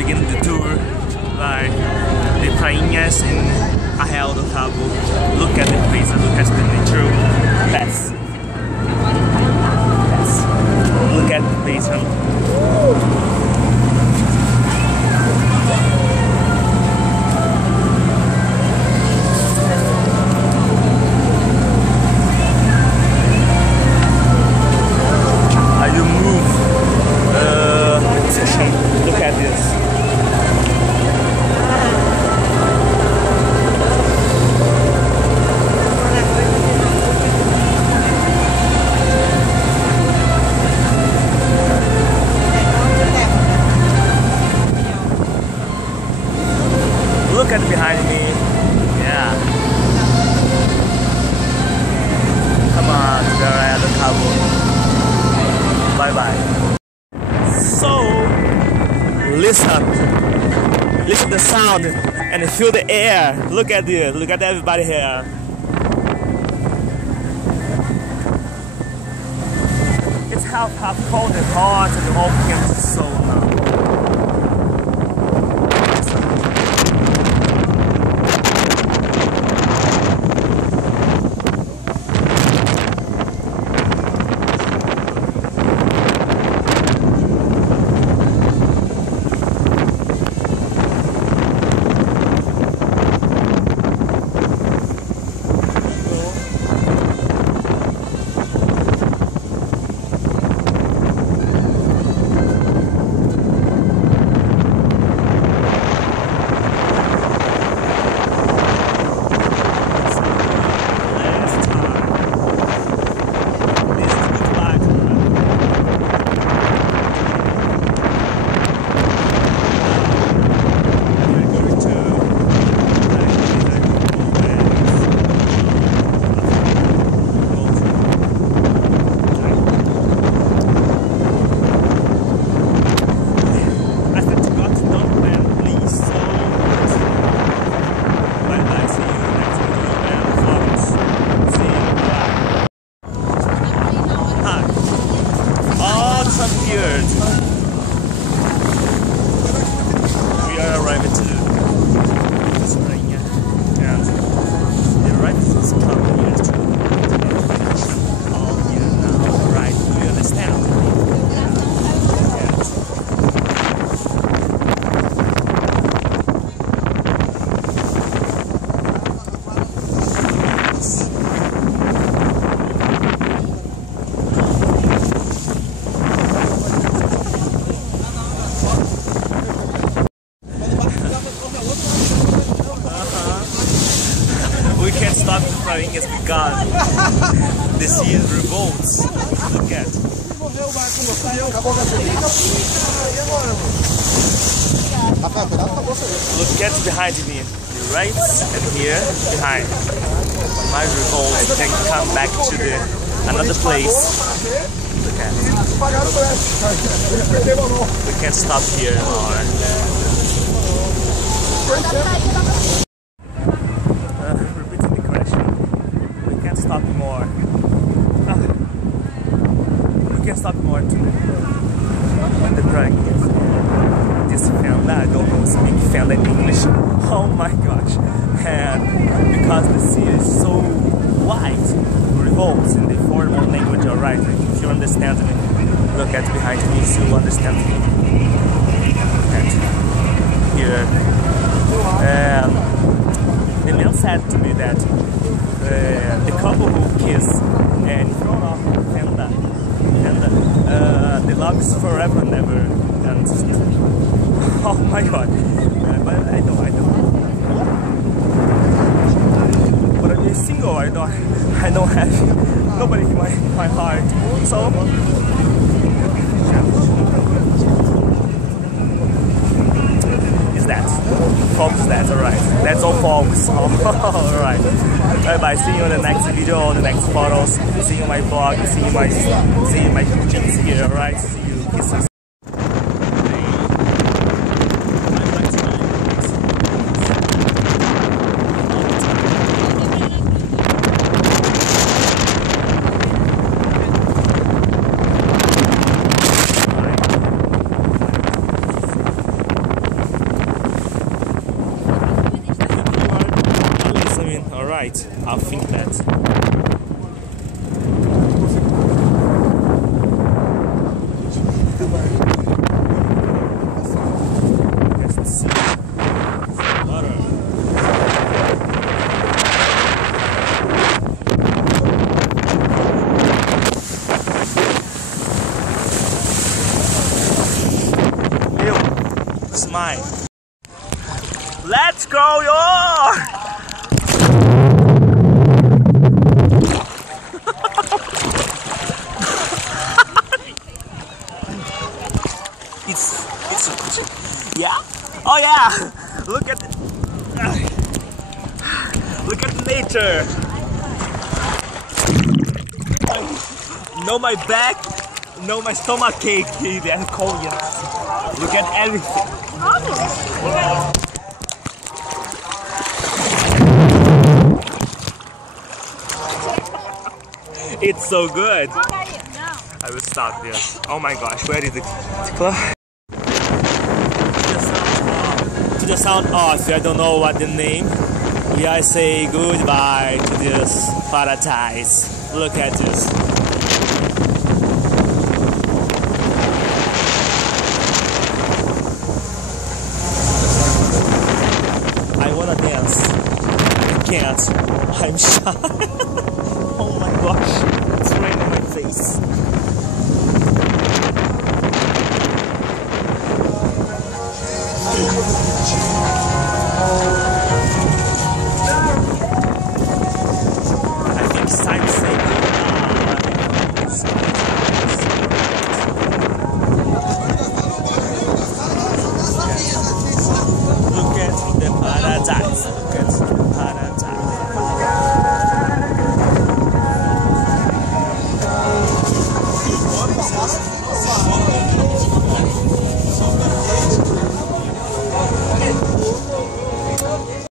begin the tour by the prainhas in Arraial do Cabo. Look at the place and look at the natural paths. Yes. Look at the place and look at this. Look at behind me. Yeah. Come on to the Arraial do Cabo. Bye bye. So listen to the sound and feel the air. Look at this. Look at everybody here. It's half cold and hot and all can so now. We are arriving to this prainha and the right is coming here to all here now, right? Do you understand? Yes. We can't stop the prainhas because the sea revolts. Look at. Look at behind me, the right and here behind. My revolt can come back to the another place. Look at. We can't stop here anymore. Repeating the question. We can't stop more. We can't stop more today. When the prainhas. This fenda, I don't know speak fenda in English. Oh my gosh. And because the sea is so wide, revolves in the formal language, alright. If you understand me, look at behind me, so you understand me. And here. The man said to me that the couple who kiss in front of fenda, the love is forever and ever. And oh my god, but I know. But I'm single. I don't have nobody in my heart. So is that folks? That's alright. That's all, folks. Alright. Bye bye. See you in the next video or the next photos. See you in my blog. See you my jeans here. Alright. See you. Kisses. It's mine. Let's go, yo! It's yeah. Oh yeah! Look at the nature. No my back, no my stomach ache and cold. Look at everything. It's so good. I will stop here. Oh my gosh, where is the tickler? To the sound of, I don't know what the name. Yeah, I say goodbye to this paradise. Look at this. I wanna dance. I can't. I'm shy. Oh my gosh, it's raining on my face. I think it's time to say goodbye. Look at the paradise. Look at